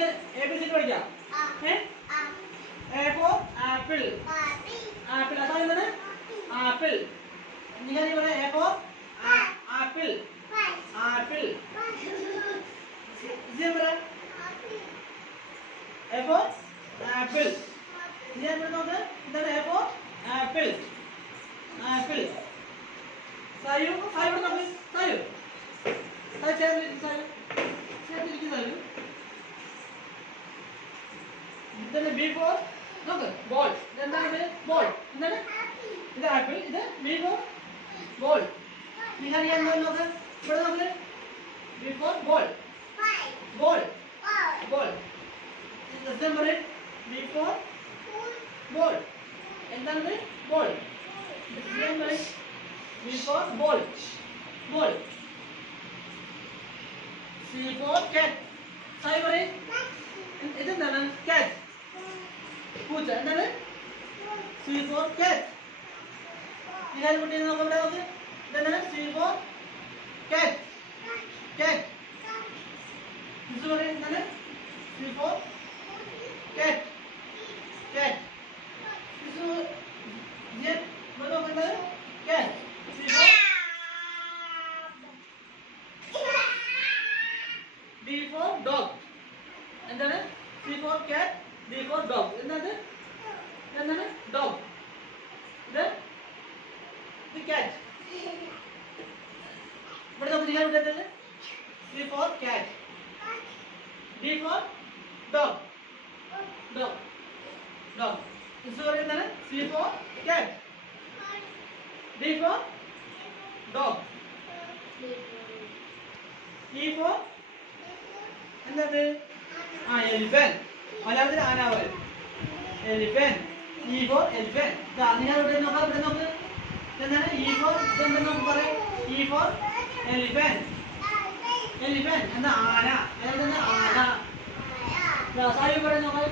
നമുക്ക് ABCD പഠിക്കാം. A for apple. Apple അതാണ് എന്താണ് ആപ്പിൾ. നിങ്ങൾ ഇവിടെ A for apple apple. A for apple. ഞാൻ ഇവിടെ നോക്ക് എന്താണ് A for apple apple. Sayu Sayu ഇവിടെ നോക്ക് സായു സായു ചേർന്നിരിക്കും സായു. എന്താണ് B for നോക്ക് ബോൾ. എന്താണ് ബോൾ എന്താണ് ഇത് ആപ്പിൾ ഇത് B for ബോൾ. നിങ്ങൾ ഞാൻ നോക്ക് ഇവിടെ നോക്ക് B for ball ball ball. B for ball എന്താണ് ball. B for ball ball. C for cat. Sai പറയ് ഇതെന്താണ് കാറ്റ് പൂച്ച എന്താണ് C for cat. നിങ്ങൾ കുട്ടി നോക്കാം ഇവിടെ നോക്ക് ഇതെന്താണ് C for cat cat. ഇത് പറയ് എന്താണ് C for cat cat. ഇത് ഞാൻ ഇവിടെ നോക്കുന്നത് cat C for D for dog എന്താണ് C for cat D for dog എന്താണ് എന്താണ് dog ഇത് cat. ഇവിടെ നമുക്ക് ചെയ്യാൻ പറ്റുന്നത് C for cat D for dog dog dog. ഇത് എന്താണ് C for cat D for dog. E for എന്താണ് elephant. മലയാളത്തിൽ ആന പറയും elephant. E for elephant. നിങ്ങൾ ഇവിടെ നോക്കാം ഇവിടെ നോക്ക് എന്താണ് E for ഇതെന്താ നമുക്ക് പറയാം E for elephant elephant എന്താ ആന എന്താണ് ആന. സായി ഇവിടെ നോക്കാം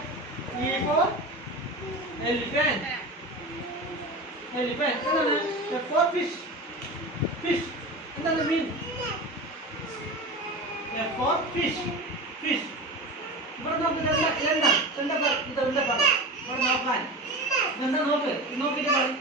E for elephant elephant എന്താണ് F for fish fish എന്താണ് മീൻ F for fish fish. ഇവിടെ നോക്ക് എന്താ എന്താ എന്താ ഇവിടെ നോക്കാൻ എന്താ നോക്ക് നോക്കിയിട്ട് പറയും